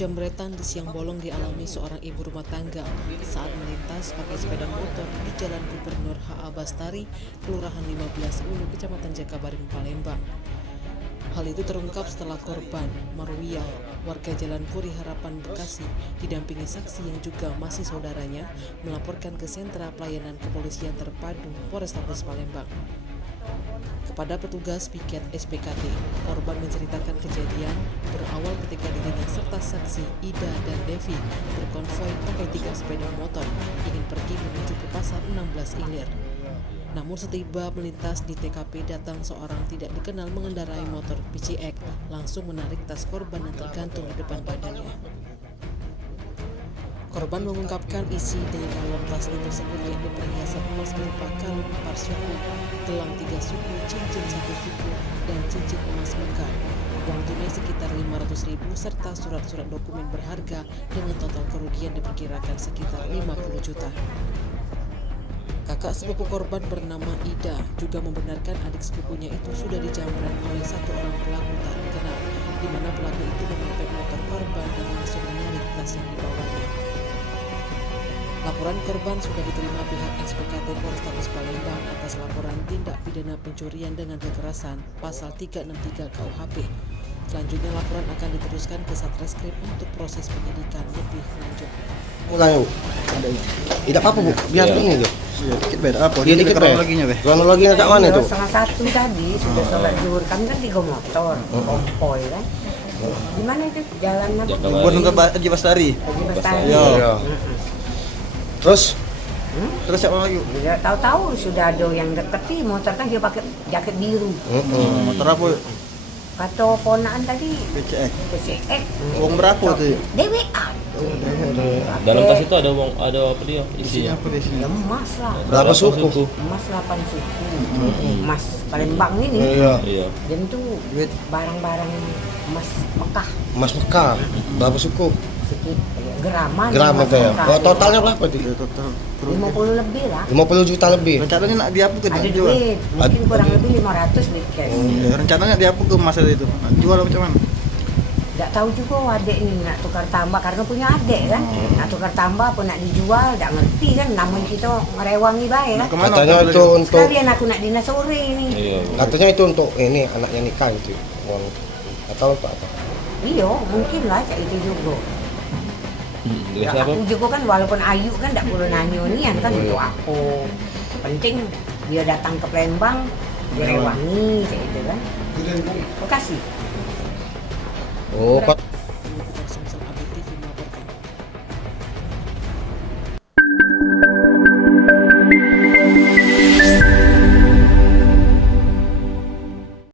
Penjamretan di siang bolong dialami seorang ibu rumah tangga saat melintas pakai sepeda motor di Jalan Gubernur H.A. Bastari, Kelurahan 15 Ulu, Kecamatan Jakabaring, Palembang. Hal itu terungkap setelah korban, Marwiyah, warga Jalan Puri Harapan, Bekasi, didampingi saksi yang juga masih saudaranya, melaporkan ke Sentra Pelayanan Kepolisian Terpadu Polrestabes Palembang. Kepada petugas piket SPKT, korban menceritakan kejadian berawal ketika dirinya serta saksi Ida dan Devi berkonvoi pakai 3 sepeda motor ingin pergi menuju ke pasar 16 Ilir. Namun setiba melintas di TKP datang seorang tidak dikenal mengendarai motor PCX, langsung menarik tas korban yang tergantung di depan badannya. Korban mengungkapkan isi dari dalam tasnya tersebut yakni perhiasan emas berupa kalung 4 suku, gelang 3 suku, cincin 1 suku, dan cincin emas mekar. Uang tunai sekitar 500.000 serta surat-surat dokumen berharga dengan total kerugian diperkirakan sekitar 50 juta. Kakak sepupu korban bernama Ida juga membenarkan adik sepupunya itu sudah dijamret oleh satu orang pelaku tak dikenal, di mana pelaku itu memepet motor korban dan langsung menarik tas yang dibawanya. Laporan korban sudah diterima pihak SPKT Polrestabes Palembang atas laporan tindak pidana pencurian dengan kekerasan pasal 363 KUHP. Selanjutnya laporan akan diteruskan ke Satreskrim untuk proses penyidikan lebih lanjut. Mulai Bu. Tidak apa-apa Bu, biar ini tuh. Dikit beda apa? Dia dikit kronologinya be. Kronologinya kat mana tuh? Salah satu tadi sudah sholat zuhur, kami kan 3 motor, kompoi kan. Di mana itu jalan apa? Gubernur Haji Bastari. Haji Bastari. Iya. Terus Terus siapa lagi? Tidak tahu-tahu sudah ada yang deketi motor kan dia pakai jaket biru. Motor apa? Kata ponaan tadi PCX. PCX. Uang berapa tuh? DWA. Dalam tas itu ada uang, ada apa dia isinya? Apa di sini? Ya emas lah. berapa suku? Emas 8 suku. Emas Palembang ini. Iya. Dan itu barang-barang emas Mekah. Emas Mekar. Berapa suku? Sekitar geraman. Gram apa ya? Oh, totalnya berapa tuh? Total 50 lebih lah. 50 juta lebih. rencananya nak diapu ke Ada jual. duit, mungkin kurang lebih 500 duit cash. Ya, rencananya diapu ke masa itu. Nak jual apa macam mana? Nggak tahu juga adik ini nak tukar tambah karena punya adik kan. Nak tukar tambah apa nak dijual, nggak ngerti kan. Namanya kita ngerewangi baik kan. Nak kemana? Katanya itu untuk Sekalian aku nak dinas sore ini. Iya. katanya itu untuk ini anaknya nikah gitu. Uang atau apa? Iya, mungkin lah kayak itu juga. Terus Ya, apa? aku juga kan walaupun Ayu kan nggak perlu nanya nian kan untuk aku. Penting dia datang ke Palembang, direwangi kayak gitu kan. Bekasi. Oh, kok